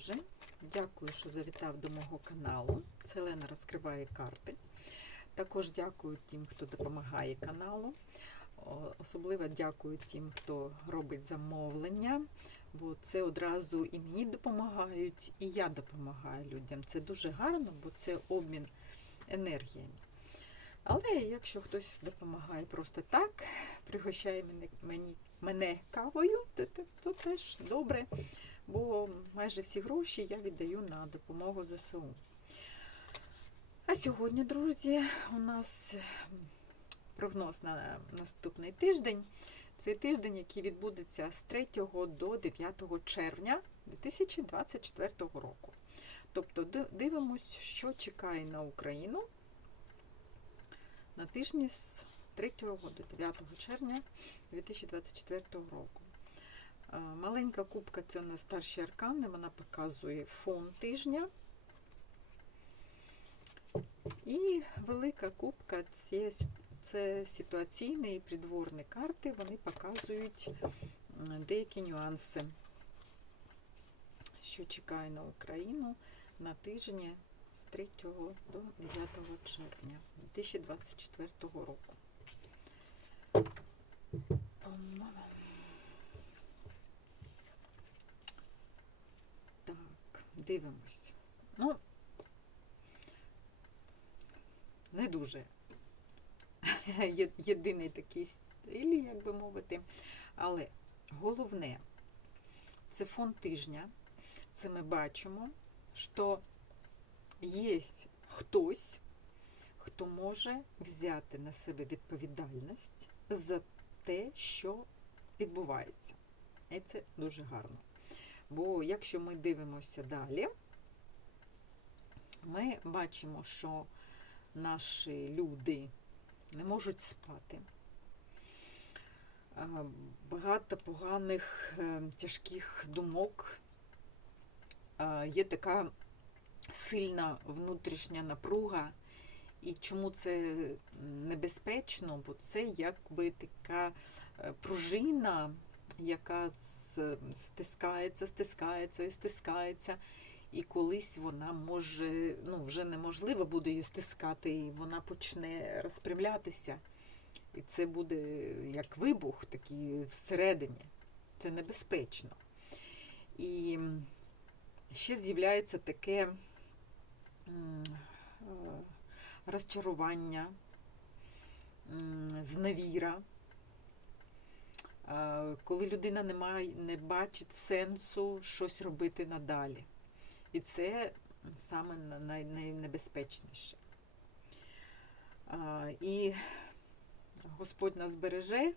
друже. Дякую, що завітав до мого каналу. Це Лена розкриває карти. Також дякую тим, хто допомагає каналу. Особливо дякую тим, хто робить замовлення, бо це одразу і мені допомагають, і я допомагаю людям. Це дуже гарно, бо це обмін енергіями. Але якщо хтось допомагає просто так, пригощає мене, мені, мене кавою, то, то, то теж добре, бо майже всі гроші я віддаю на допомогу ЗСУ. А сьогодні, друзі, у нас прогноз на наступний тиждень. Це тиждень, який відбудеться з 3 до 9 червня 2024 року. Тобто дивимось, що чекає на Україну на тижні з 3 до 9 червня 2024 року. Е, Маленька кубка це у нас старші аркани, вона показує фон тижня. І велика кубка це, це ситуаційні і придворні карти, вони показують деякі нюанси, що чекає на Україну на тижні з 3 до 9 червня 2024 року. Так, дивимось. Ну, не дуже єдиний такий стиль, як би мовити. Але головне, це фон тижня. Це ми бачимо, що є хтось, хто може взяти на себе відповідальність за те, що відбувається. І це дуже гарно. Бо якщо ми дивимося далі, ми бачимо, що наші люди не можуть спати. Е, Багато поганих, е, тяжких думок. Е, Є така сильна внутрішня напруга. І чому це небезпечно? Бо це якби така пружина, яка стискається, стискається і стискається. І колись вона може, ну вже неможливо буде її стискати, і вона почне розпрямлятися. І це буде як вибух такий всередині. Це небезпечно. І ще з'являється таке е, розчарування, зневіра. Коли людина не, має, не бачить сенсу щось робити надалі. І це саме найнебезпечніше. І Господь нас береже,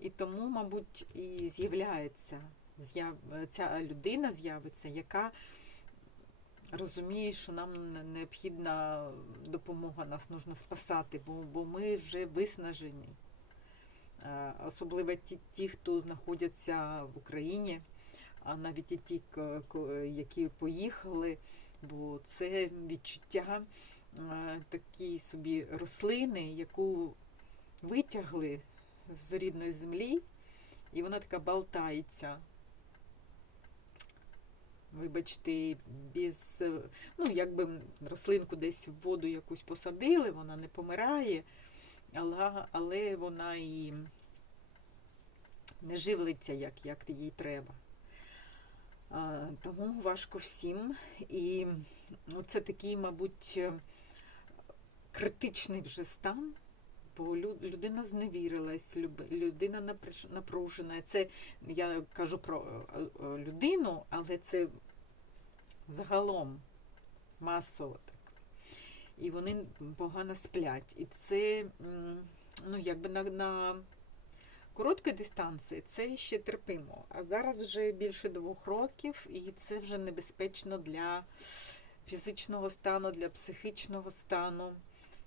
і тому, мабуть, і з'являється ця людина з'явиться, яка розуміє, що нам необхідна допомога, нас потрібно спасати, бо, бо ми вже виснажені. Е, Особливо ті, ті, хто знаходяться в Україні, а навіть і ті, які поїхали, бо це відчуття е, такі собі рослини, яку витягли з рідної землі, і вона така болтається. Вибачте, без. Ну, якби рослинку десь в воду якусь посадили, вона не помирає, але, але вона і не живлиться, як, як їй треба. А, тому важко всім. І це такий, мабуть, е, критичний вже стан, бо лю- людина зневірилась, людина напружена. Це я кажу про е, е, людину, але це загалом масово. І вони погано сплять. І це, ну, якби на, на короткій дистанції це ще терпимо. А зараз вже більше двох років, і це вже небезпечно для фізичного стану, для психічного стану.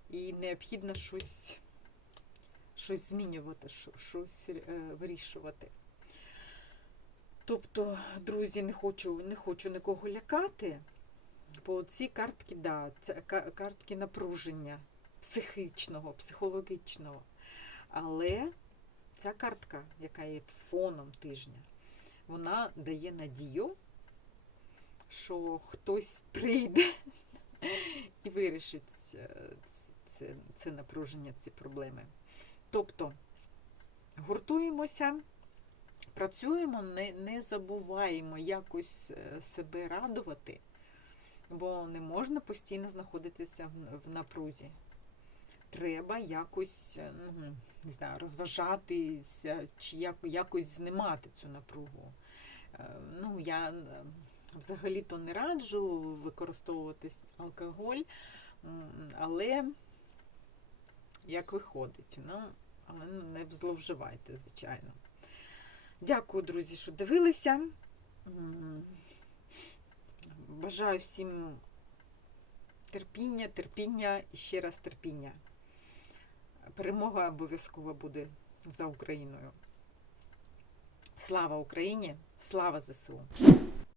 І необхідно щось, щось змінювати, що- щось е, вирішувати. Тобто, друзі, не хочу, не хочу нікого лякати, бо ці картки, да, це картки напруження психічного, психологічного. Але ця картка, яка є фоном тижня, вона дає надію, що хтось прийде і вирішить е, це, це напруження, ці проблеми. Тобто гуртуємося, працюємо, не, не забуваємо якось е, себе радувати, бо не можна постійно знаходитися в, напрузі. Треба якось е, не знаю, розважатися чи як, якось знімати цю напругу. Е, Ну, я е, взагалі-то не раджу використовувати алкоголь, але як виходить. Ну, але не зловживайте, звичайно. Дякую, друзі, що дивилися. Бажаю всім терпіння, терпіння і ще раз терпіння. Перемога обов'язково буде за Україною. Слава Україні! Слава ЗСУ!